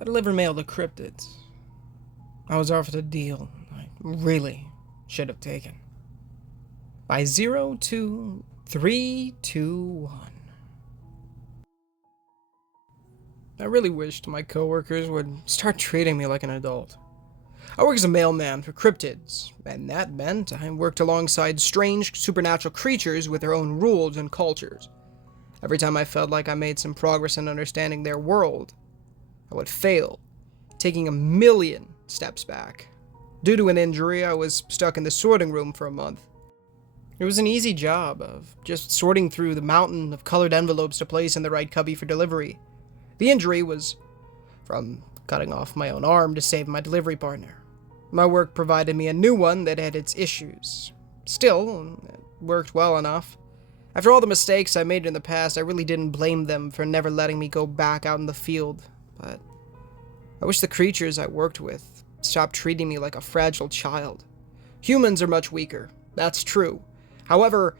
I deliver mail to cryptids. I was offered a deal I really should have taken. By 02321. I really wished my coworkers would start treating me like an adult. I work as a mailman for cryptids, and that meant I worked alongside strange supernatural creatures with their own rules and cultures. Every time I felt like I made some progress in understanding their world, I would fail, taking a million steps back. Due to an injury, I was stuck in the sorting room for a month. It was an easy job of just sorting through the mountain of colored envelopes to place in the right cubby for delivery. The injury was from cutting off my own arm to save my delivery partner. My work provided me a new one that had its issues. Still, it worked well enough. After all the mistakes I made in the past, I really didn't blame them for never letting me go back out in the field, but I wish the creatures I worked with stopped treating me like a fragile child. Humans are much weaker, that's true. However,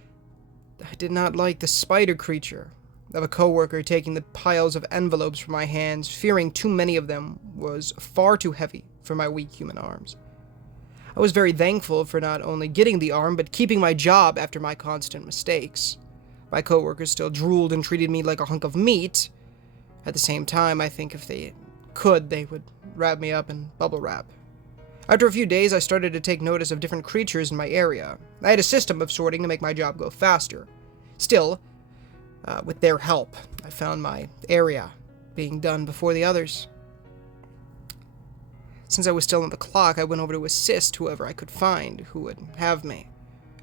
I did not like the spider creature of a coworker taking the piles of envelopes from my hands, fearing too many of them was far too heavy for my weak human arms. I was very thankful for not only getting the arm, but keeping my job after my constant mistakes. My coworkers still drooled and treated me like a hunk of meat. At the same time, I think if they could, they would wrap me up in bubble wrap. After a few days, I started to take notice of different creatures in my area. I had a system of sorting to make my job go faster. Still, with their help, I found my area being done before the others. Since I was still on the clock, I went over to assist whoever I could find who would have me.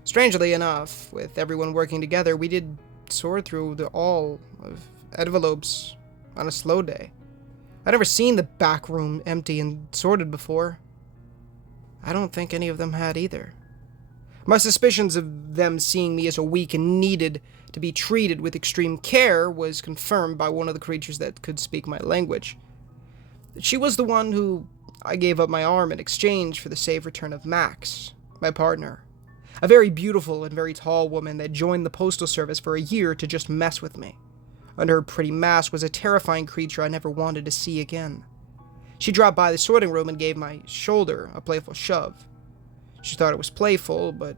Strangely enough, with everyone working together, we did sort through all of envelopes on a slow day. I'd never seen the back room empty and sorted before. I don't think any of them had either. My suspicions of them seeing me as a weak and needed to be treated with extreme care was confirmed by one of the creatures that could speak my language. She was the one who I gave up my arm in exchange for the safe return of Max, my partner. A very beautiful and very tall woman that joined the postal service for a year to just mess with me. Under her pretty mask was a terrifying creature I never wanted to see again. She dropped by the sorting room and gave my shoulder a playful shove. She thought it was playful, but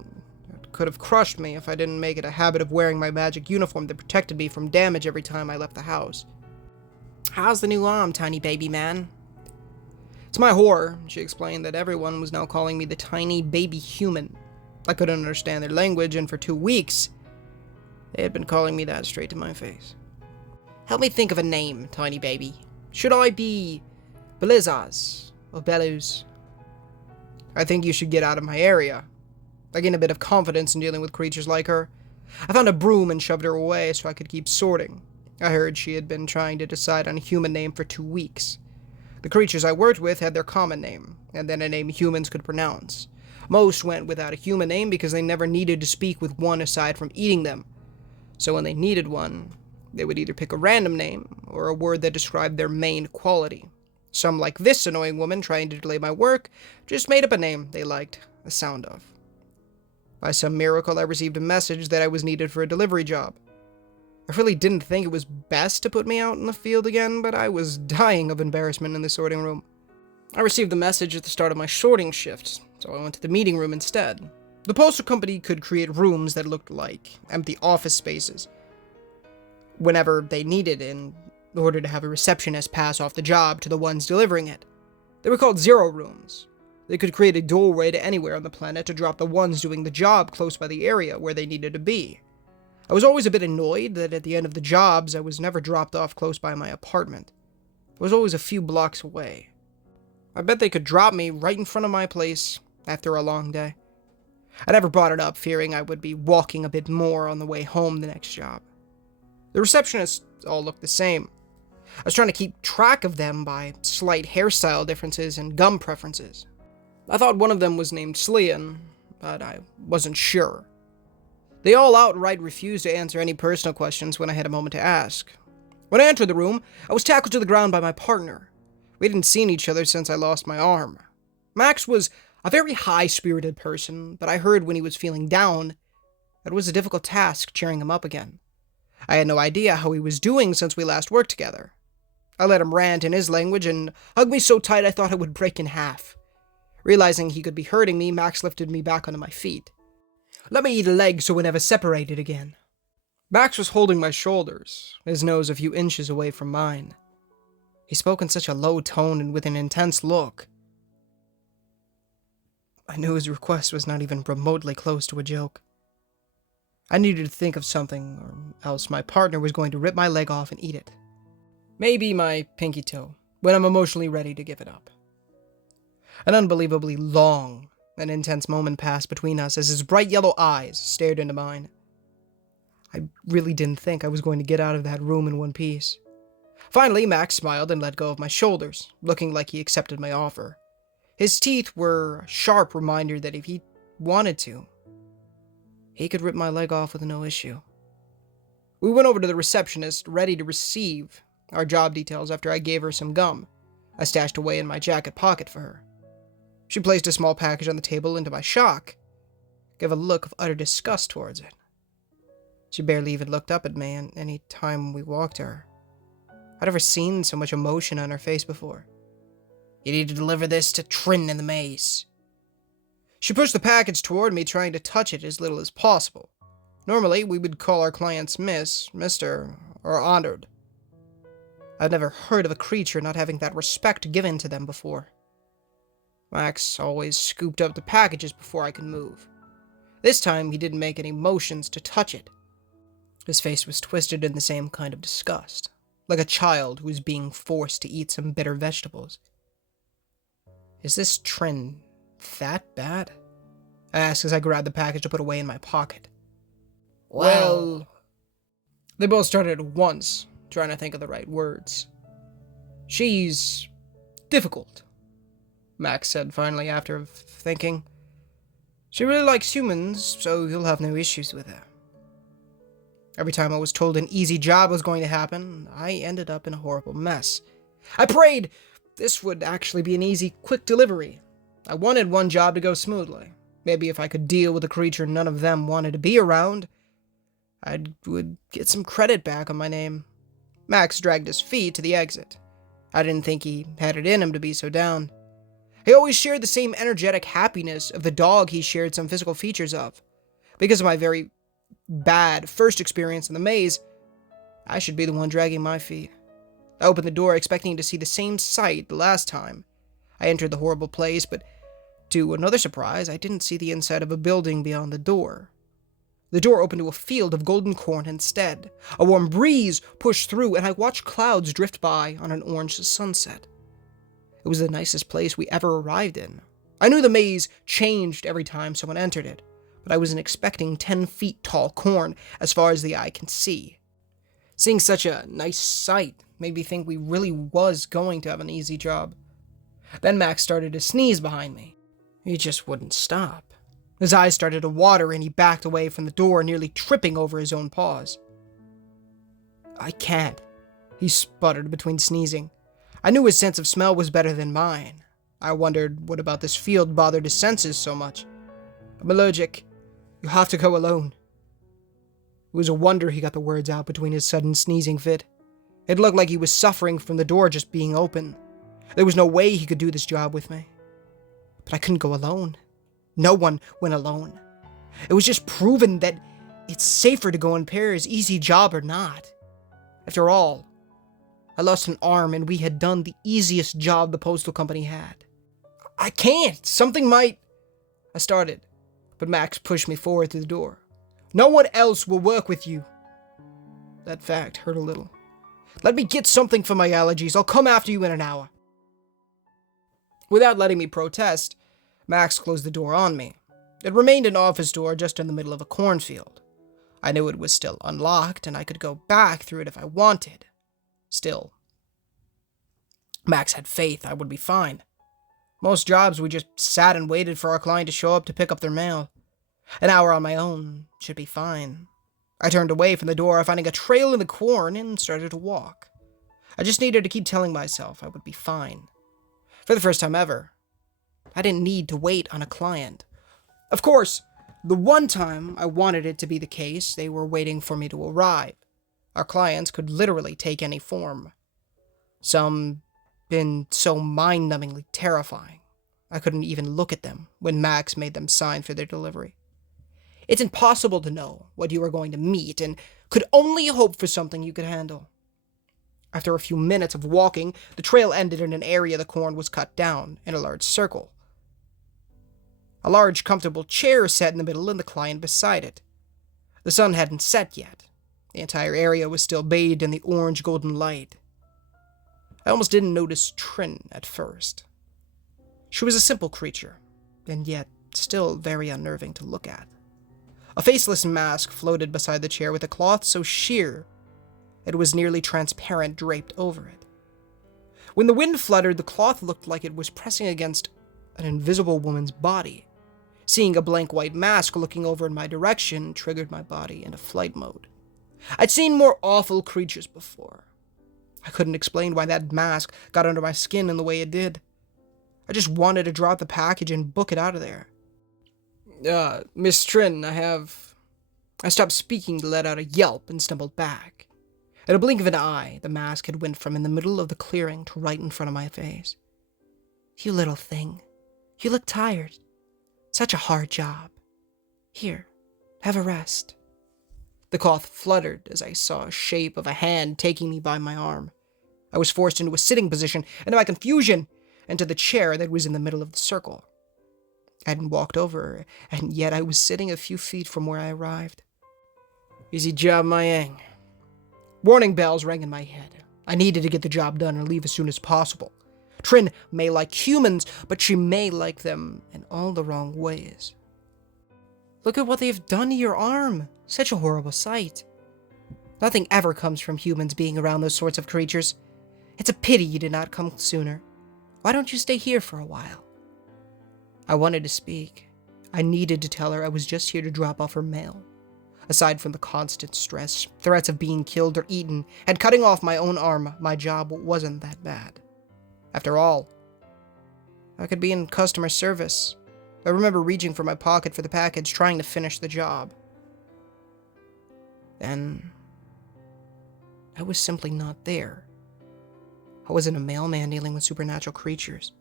it could have crushed me if I didn't make it a habit of wearing my magic uniform that protected me from damage every time I left the house. "How's the new arm, tiny baby man?" To my horror, she explained that everyone was now calling me the tiny baby human. I couldn't understand their language, and for 2 weeks, they had been calling me that straight to my face. "Help me think of a name, tiny baby. Should I be Belizaz or Bellows? I think you should get out of my area." I gained a bit of confidence in dealing with creatures like her. I found a broom and shoved her away so I could keep sorting. I heard she had been trying to decide on a human name for 2 weeks. The creatures I worked with had their common name, and then a name humans could pronounce. Most went without a human name because they never needed to speak with one aside from eating them. So when they needed one, they would either pick a random name or a word that described their main quality. Some, like this annoying woman trying to delay my work, just made up a name they liked the sound of. By some miracle, I received a message that I was needed for a delivery job. I really didn't think it was best to put me out in the field again, but I was dying of embarrassment in the sorting room. I received the message at the start of my sorting shift, so I went to the meeting room instead. The postal company could create rooms that looked like empty office spaces whenever they needed in order to have a receptionist pass off the job to the ones delivering it. They were called zero rooms. They could create a doorway to anywhere on the planet to drop the ones doing the job close by the area where they needed to be. I was always a bit annoyed that at the end of the jobs I was never dropped off close by my apartment. I was always a few blocks away. I bet they could drop me right in front of my place after a long day. I never brought it up, fearing I would be walking a bit more on the way home the next job. The receptionists all looked the same. I was trying to keep track of them by slight hairstyle differences and gum preferences. I thought one of them was named Slian, but I wasn't sure. They all outright refused to answer any personal questions when I had a moment to ask. When I entered the room, I was tackled to the ground by my partner. We hadn't seen each other since I lost my arm. Max was a very high-spirited person, but I heard when he was feeling down, it was a difficult task cheering him up again. I had no idea how he was doing since we last worked together. I let him rant in his language and hug me so tight I thought I would break in half. Realizing he could be hurting me, Max lifted me back onto my feet. Let me eat a leg so we're never separated again. Max was holding my shoulders, his nose a few inches away from mine. He spoke in such a low tone and with an intense look. I knew his request was not even remotely close to a joke. I needed to think of something, or else my partner was going to rip my leg off and eat it. Maybe my pinky toe, when I'm emotionally ready to give it up. An unbelievably long and intense moment passed between us as his bright yellow eyes stared into mine. I really didn't think I was going to get out of that room in one piece. Finally, Max smiled and let go of my shoulders, looking like he accepted my offer. His teeth were a sharp reminder that if he wanted to, he could rip my leg off with no issue. We went over to the receptionist, ready to receive our job details after I gave her some gum I stashed away in my jacket pocket for her. She placed a small package on the table and to my shock, gave a look of utter disgust towards it. She barely even looked up at me any time we walked to her. I'd never seen so much emotion on her face before. You need to deliver this to Trin in the maze. She pushed the package toward me, trying to touch it as little as possible. Normally, we would call our clients Miss, Mr., or Honored. I'd never heard of a creature not having that respect given to them before. Max always scooped up the packages before I could move. This time, he didn't make any motions to touch it. His face was twisted in the same kind of disgust, like a child who is being forced to eat some bitter vegetables. Is this Trin that bad? I asked as I grabbed the package to put away in my pocket. Well... They both started at once, trying to think of the right words. She's... difficult, Max said finally after thinking. She really likes humans, so you'll have no issues with her. Every time I was told an easy job was going to happen, I ended up in a horrible mess. I prayed this would actually be an easy, quick delivery. I wanted one job to go smoothly. Maybe if I could deal with a creature none of them wanted to be around, I would get some credit back on my name. Max dragged his feet to the exit. I didn't think he had it in him to be so down. He always shared the same energetic happiness of the dog he shared some physical features of. Because of my very bad first experience in the maze, I should be the one dragging my feet. I opened the door expecting to see the same sight the last time I entered the horrible place, but to another surprise, I didn't see the inside of a building beyond the door. The door opened to a field of golden corn instead. A warm breeze pushed through, and I watched clouds drift by on an orange sunset. It was the nicest place we ever arrived in. I knew the maze changed every time someone entered it, but I wasn't expecting 10 feet tall corn as far as the eye can see. Seeing such a nice sight made me think we really was going to have an easy job. Then Max started to sneeze behind me. He just wouldn't stop. His eyes started to water and he backed away from the door, nearly tripping over his own paws. I can't, he sputtered between sneezing. I knew his sense of smell was better than mine. I wondered what about this field bothered his senses so much. I'm allergic. You have to go alone. It was a wonder he got the words out between his sudden sneezing fit. It looked like he was suffering from the door just being open. There was no way he could do this job with me. But I couldn't go alone. No one went alone. It was just proven that it's safer to go in pairs, easy job or not. After all, I lost an arm and we had done the easiest job the postal company had. I can't. Something might... I started, but Max pushed me forward through the door. No one else will work with you. That fact hurt a little. Let me get something for my allergies. I'll come after you in an hour. Without letting me protest, Max closed the door on me. It remained an office door just in the middle of a cornfield. I knew it was still unlocked, and I could go back through it if I wanted. Still, Max had faith I would be fine. Most jobs we just sat and waited for our client to show up to pick up their mail. An hour on my own should be fine. I turned away from the door, finding a trail in the corn, and started to walk. I just needed to keep telling myself I would be fine. For the first time ever, I didn't need to wait on a client. Of course, the one time I wanted it to be the case, they were waiting for me to arrive. Our clients could literally take any form. Some been so mind-numbingly terrifying, I couldn't even look at them when Max made them sign for their delivery. It's impossible to know what you are going to meet, and could only hope for something you could handle. After a few minutes of walking, the trail ended in an area the corn was cut down in a large circle. A large, comfortable chair sat in the middle and the client beside it. The sun hadn't set yet. The entire area was still bathed in the orange golden light. I almost didn't notice Trin at first. She was a simple creature, and yet still very unnerving to look at. A faceless mask floated beside the chair with a cloth so sheer it was nearly transparent draped over it. When the wind fluttered, the cloth looked like it was pressing against an invisible woman's body. Seeing a blank white mask looking over in my direction triggered my body into flight mode. I'd seen more awful creatures before. I couldn't explain why that mask got under my skin in the way it did. I just wanted to drop the package and book it out of there. Miss Trin, I stopped speaking to let out a yelp and stumbled back. In a blink of an eye, the mask had went from in the middle of the clearing to right in front of my face. You little thing. You look tired. Such a hard job. Here, have a rest. The cloth fluttered as I saw a shape of a hand taking me by my arm. I was forced into a sitting position, and in my confusion, into the chair that was in the middle of the circle. I hadn't walked over, and yet I was sitting a few feet from where I arrived. Easy job, my Yang. Warning bells rang in my head. I needed to get the job done and leave as soon as possible. Trin may like humans, but she may like them in all the wrong ways. Look at what they've done to your arm. Such a horrible sight. Nothing ever comes from humans being around those sorts of creatures. It's a pity you did not come sooner. Why don't you stay here for a while? I wanted to speak. I needed to tell her I was just here to drop off her mail. Aside from the constant stress, threats of being killed or eaten, and cutting off my own arm, my job wasn't that bad. After all, I could be in customer service. I remember reaching for my pocket for the package, trying to finish the job. Then, I was simply not there. I wasn't a mailman dealing with supernatural creatures.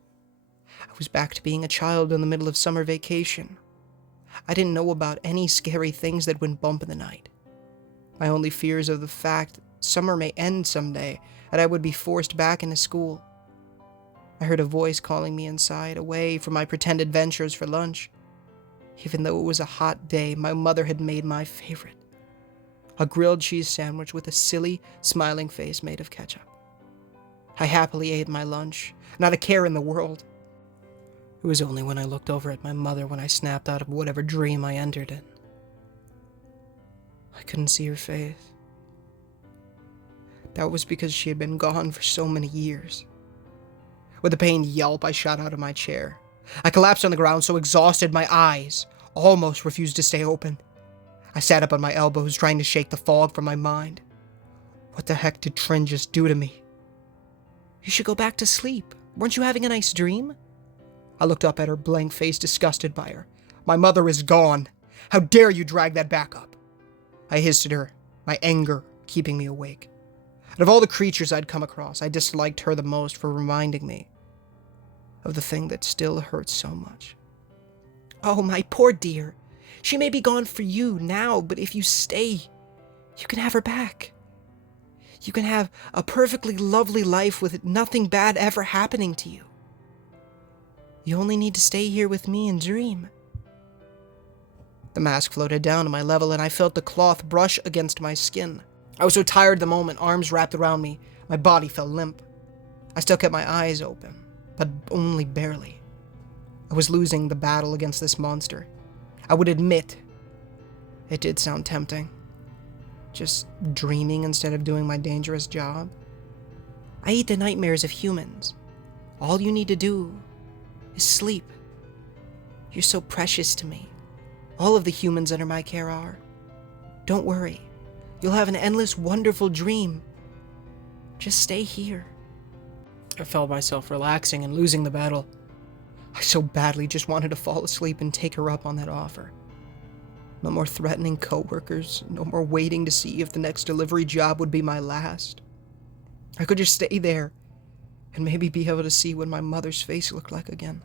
I was back to being a child in the middle of summer vacation. I didn't know about any scary things that went bump in the night. My only fears are the fact summer may end someday, and I would be forced back into school. I heard a voice calling me inside, away from my pretend adventures for lunch. Even though it was a hot day, my mother had made my favorite. A grilled cheese sandwich with a silly, smiling face made of ketchup. I happily ate my lunch, not a care in the world. It was only when I looked over at my mother when I snapped out of whatever dream I entered in. I couldn't see her face. That was because she had been gone for so many years. With a pained yelp, I shot out of my chair. I collapsed on the ground, so exhausted my eyes almost refused to stay open. I sat up on my elbows, trying to shake the fog from my mind. What the heck did Trin just do to me? You should go back to sleep. Weren't you having a nice dream? I looked up at her, blank face, disgusted by her. My mother is gone. How dare you drag that back up? I hissed at her, my anger keeping me awake. Out of all the creatures I'd come across, I disliked her the most for reminding me of the thing that still hurts so much. Oh, my poor dear. She may be gone for you now, but if you stay, you can have her back. You can have a perfectly lovely life with nothing bad ever happening to you. You only need to stay here with me and dream. The mask floated down to my level, and I felt the cloth brush against my skin. I was so tired the moment, arms wrapped around me, my body felt limp. I still kept my eyes open, but only barely. I was losing the battle against this monster. I would admit, it did sound tempting. Just dreaming instead of doing my dangerous job. I eat the nightmares of humans. All you need to do is sleep. You're so precious to me. All of the humans under my care are. Don't worry. You'll have an endless, wonderful dream. Just stay here. I felt myself relaxing and losing the battle. I so badly just wanted to fall asleep and take her up on that offer. No more threatening coworkers, no more waiting to see if the next delivery job would be my last. I could just stay there, and maybe be able to see what my mother's face looked like again.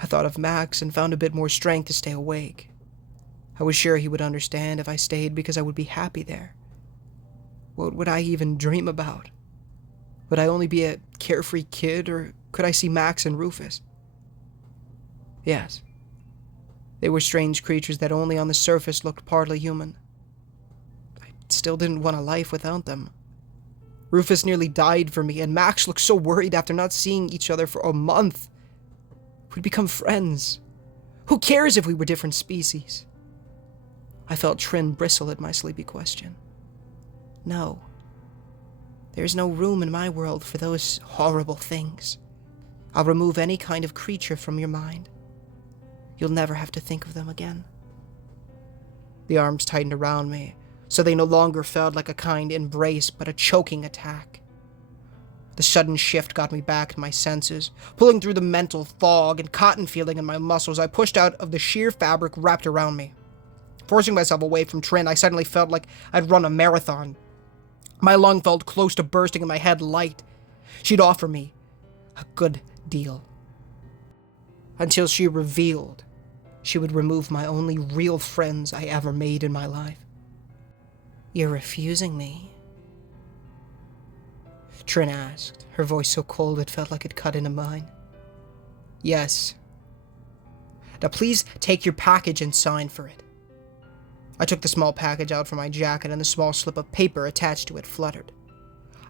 I thought of Max and found a bit more strength to stay awake. I was sure he would understand if I stayed because I would be happy there. What would I even dream about? Would I only be a carefree kid, or could I see Max and Rufus? Yes. They were strange creatures that only on the surface looked partly human. I still didn't want a life without them. Rufus nearly died for me, and Max looked so worried after not seeing each other for a month. We'd become friends. Who cares if we were different species? I felt Trin bristle at my sleepy question. No. There's no room in my world for those horrible things. I'll remove any kind of creature from your mind. You'll never have to think of them again. The arms tightened around me, so they no longer felt like a kind embrace, but a choking attack. The sudden shift got me back to my senses. Pulling through the mental fog and cotton feeling in my muscles, I pushed out of the sheer fabric wrapped around me. Forcing myself away from Trin, I suddenly felt like I'd run a marathon. My lung felt close to bursting and my head light. She'd offer me a good deal. Until she revealed she would remove my only real friends I ever made in my life. You're refusing me? Trin asked, her voice so cold it felt like it cut into mine. Yes. Now please take your package and sign for it. I took the small package out from my jacket and the small slip of paper attached to it fluttered.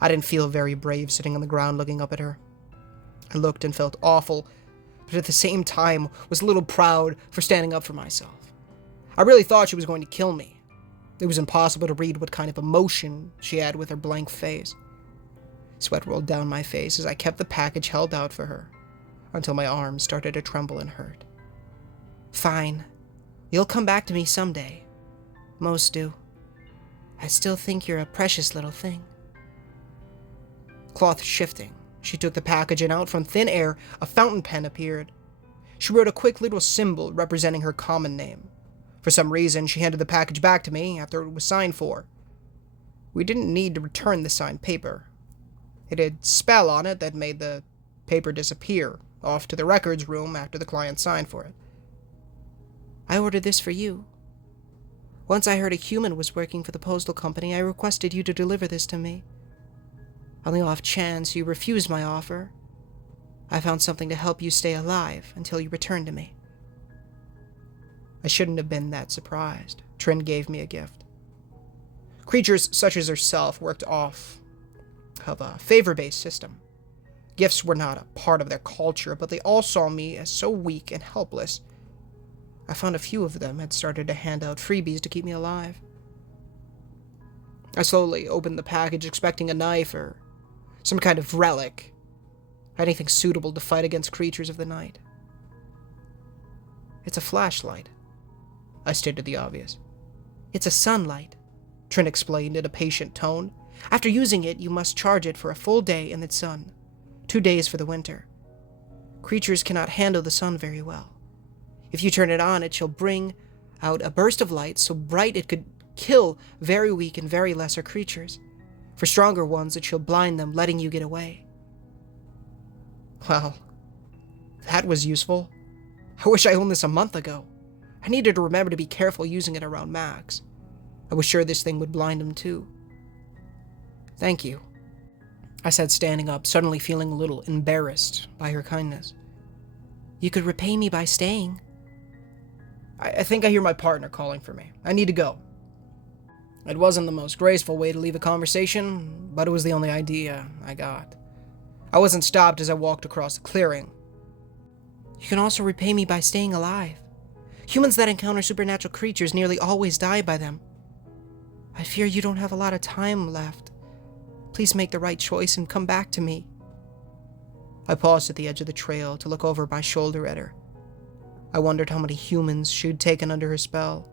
I didn't feel very brave sitting on the ground looking up at her. I looked and felt awful, but at the same time was a little proud for standing up for myself. I really thought she was going to kill me. It was impossible to read what kind of emotion she had with her blank face. Sweat rolled down my face as I kept the package held out for her, until my arms started to tremble and hurt. Fine. You'll come back to me someday. Most do. I still think you're a precious little thing. Cloth shifting, she took the package and out from thin air, a fountain pen appeared. She wrote a quick little symbol representing her common name. For some reason, she handed the package back to me after it was signed for. We didn't need to return the signed paper. It had spell on it that made the paper disappear, off to the records room after the client signed for it. I ordered this for you. Once I heard a human was working for the postal company, I requested you to deliver this to me. On the off chance you refused my offer, I found something to help you stay alive until you return to me. I shouldn't have been that surprised. Trin gave me a gift. Creatures such as herself worked off of a favor-based system. Gifts were not a part of their culture, but they all saw me as so weak and helpless. I found a few of them had started to hand out freebies to keep me alive. I slowly opened the package, expecting a knife or some kind of relic, anything suitable to fight against creatures of the night. It's a flashlight. I stated the obvious. It's a sunlight, Trin explained in a patient tone. After using it, you must charge it for a full day in the sun. 2 days for the winter. Creatures cannot handle the sun very well. If you turn it on, it shall bring out a burst of light so bright it could kill very weak and very lesser creatures. For stronger ones, it shall blind them, letting you get away. Well, that was useful. I wish I owned this a month ago. I needed to remember to be careful using it around Max. I was sure this thing would blind him too. Thank you, I said, standing up, suddenly feeling a little embarrassed by her kindness. You could repay me by staying. I think I hear my partner calling for me. I need to go. It wasn't the most graceful way to leave a conversation, but it was the only idea I got. I wasn't stopped as I walked across the clearing. You can also repay me by staying alive. Humans that encounter supernatural creatures nearly always die by them. I fear you don't have a lot of time left. Please make the right choice and come back to me. I paused at the edge of the trail to look over my shoulder at her. I wondered how many humans she'd taken under her spell.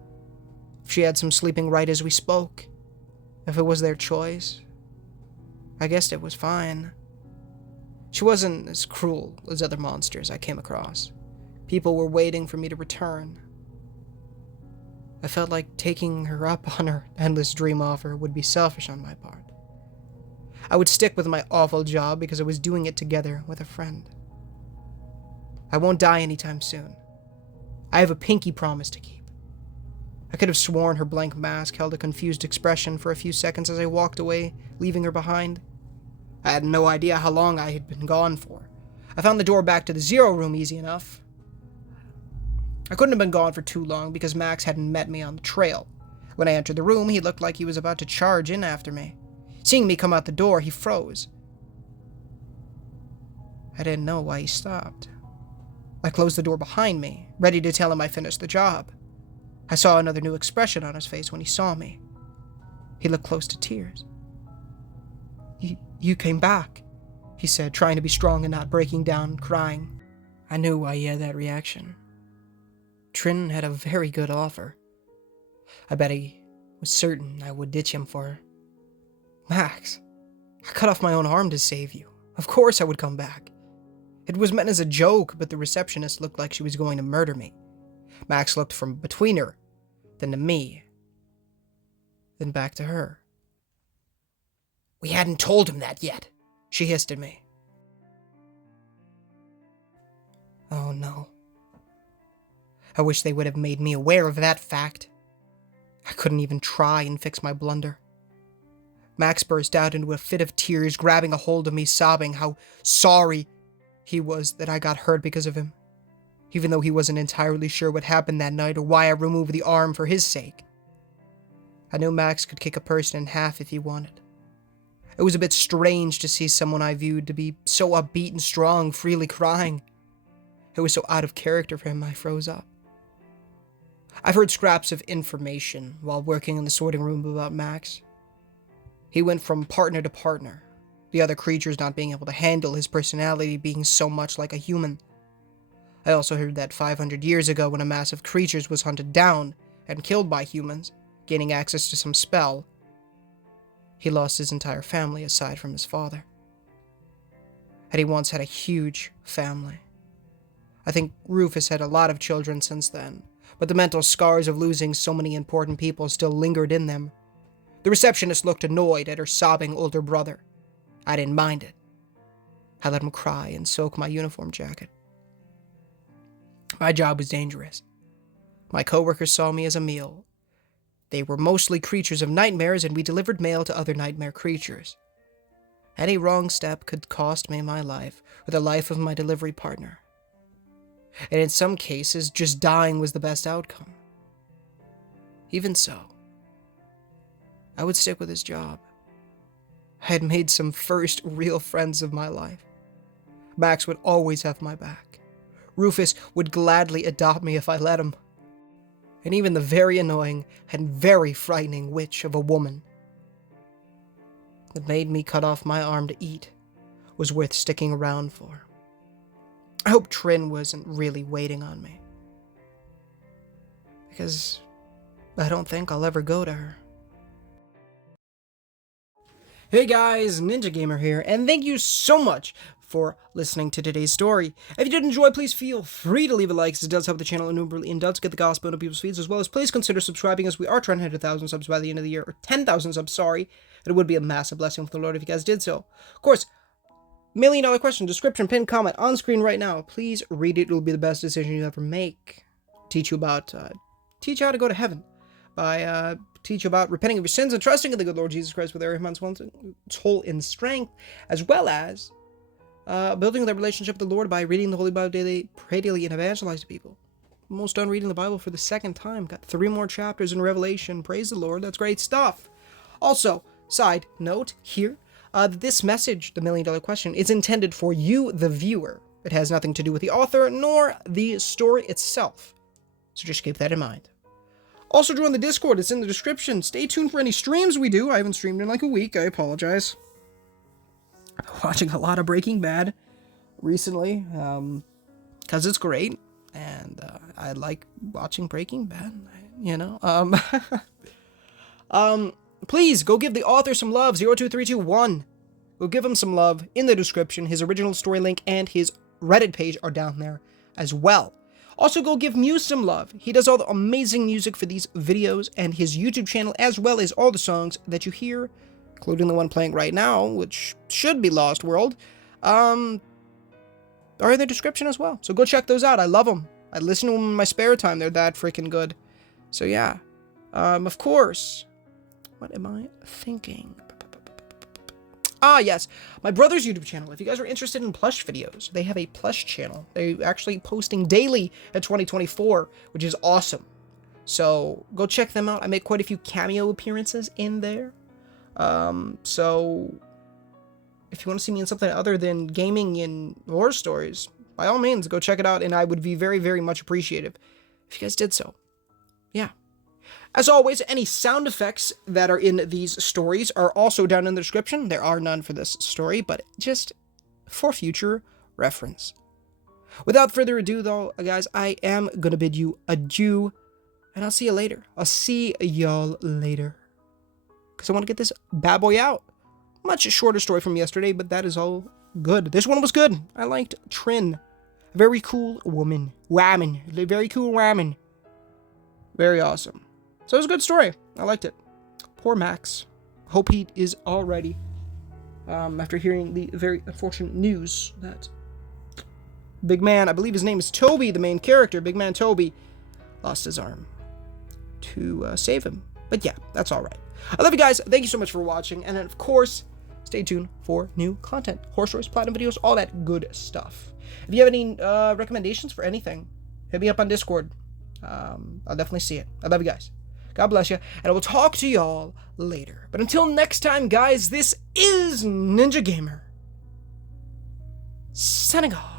If she had some sleeping right as we spoke. If it was their choice. I guessed it was fine. She wasn't as cruel as other monsters I came across. People were waiting for me to return. I felt like taking her up on her endless dream offer would be selfish on my part. I would stick with my awful job because I was doing it together with a friend. I won't die anytime soon. I have a pinky promise to keep. I could have sworn her blank mask held a confused expression for a few seconds as I walked away, leaving her behind. I had no idea how long I had been gone for. I found the door back to the 0 room easy enough. I couldn't have been gone for too long because Max hadn't met me on the trail. When I entered the room, he looked like he was about to charge in after me. Seeing me come out the door, he froze. I didn't know why he stopped. I closed the door behind me, ready to tell him I finished the job. I saw another new expression on his face when he saw me. He looked close to tears. You came back, he said, trying to be strong and not breaking down, crying. I knew why he had that reaction. Trin had a very good offer. I bet he was certain I would ditch him for her. Max, I cut off my own arm to save you. Of course I would come back. It was meant as a joke, but the receptionist looked like she was going to murder me. Max looked from between her, then to me, then back to her. We hadn't told him that yet, she hissed at me. Oh no. I wish they would have made me aware of that fact. I couldn't even try and fix my blunder. Max burst out into a fit of tears, grabbing a hold of me, sobbing how sorry he was that I got hurt because of him, even though he wasn't entirely sure what happened that night or why I removed the arm for his sake. I knew Max could kick a person in half if he wanted. It was a bit strange to see someone I viewed to be so upbeat and strong, freely crying. It was so out of character for him, I froze up. I've heard scraps of information while working in the sorting room about Max. He went from partner to partner, the other creatures not being able to handle his personality being so much like a human. I also heard that 500 years ago, when a mass of creatures was hunted down and killed by humans, gaining access to some spell, he lost his entire family aside from his father. And he once had a huge family. I think Rufus had a lot of children since then, but the mental scars of losing so many important people still lingered in them. The receptionist looked annoyed at her sobbing older brother. I didn't mind it. I let him cry and soak my uniform jacket. My job was dangerous. My coworkers saw me as a meal. They were mostly creatures of nightmares, and we delivered mail to other nightmare creatures. Any wrong step could cost me my life, or the life of my delivery partner. And in some cases, just dying was the best outcome. Even so, I would stick with his job. I had made some first real friends of my life. Max would always have my back. Rufus would gladly adopt me if I let him. And even the very annoying and very frightening witch of a woman that made me cut off my arm to eat was worth sticking around for. I hope Trin wasn't really waiting on me, because I don't think I'll ever go to her. Hey guys, Ninja Gamer here, and thank you so much for listening to today's story. If you did enjoy, please feel free to leave a like, as it does help the channel innumerably and does get the gospel into people's feeds, as well as please consider subscribing, as we are trying to hit 1,000 subs by the end of the year, or 10,000 subs, sorry. It would be a massive blessing for the Lord if you guys did so. Of course, $1 million question, description, pinned comment on screen right now. Please read it. It will be the best decision you ever make. Teach you how to go to heaven by teach you about repenting of your sins and trusting in the good Lord Jesus Christ with every man's soul in strength, as well as building that relationship with the Lord by reading the Holy Bible daily, pray daily, and evangelize to people. Almost done reading the Bible for the second time. Got 3 more chapters in Revelation. Praise the Lord. That's great stuff. Also, side note here, this message, the $1 million question, is intended for you, the viewer. It has nothing to do with the author nor the story itself. So just keep that in mind. Also, join the Discord. It's in the description. Stay tuned for any streams we do. I haven't streamed in like a week. I apologize. I've been watching a lot of Breaking Bad recently, because it's great, and I like watching Breaking Bad, you know. Please go give the author some love. 02321. Go give him some love in the description. His original story link and his Reddit page are down there as well. Also, go give Muse some love. He does all the amazing music for these videos and his YouTube channel, as well as all the songs that you hear including the one playing right now, which should be Lost World, are in the description as well. So go check those out. I love them. I listen to them in my spare time. They're that freaking good. So yeah. Of course. What am I thinking? Ah, yes. My brother's YouTube channel. If you guys are interested in plush videos, they have a plush channel. They're actually posting daily in 2024, which is awesome. So go check them out. I make quite a few cameo appearances in there. So if you want to see me in something other than gaming and horror stories, by all means, go check it out. And I would be very, very much appreciative if you guys did so. Yeah. As always, any sound effects that are in these stories are also down in the description. There are none for this story, but just for future reference. Without further ado, though, guys, I am going to bid you adieu, and I'll see you later. I'll see y'all later. Because I want to get this bad boy out. Much shorter story from yesterday, but that is all good. This one was good. I liked Trin. Very cool woman. Woman. Very cool woman. Very awesome. So it was a good story. I liked it. Poor Max. Hope he is alrighty. After hearing the very unfortunate news that Big Man, I believe his name is Toby, the main character, Big Man Toby, lost his arm to save him. But yeah, that's alright. I love you guys. Thank you so much for watching. And then, of course, stay tuned for new content. Horror stories, platinum videos, all that good stuff. If you have any recommendations for anything, hit me up on Discord. I'll definitely see it. I love you guys. God bless you, and I will talk to y'all later. But until next time, guys, this is Ninja Gamer, signing off.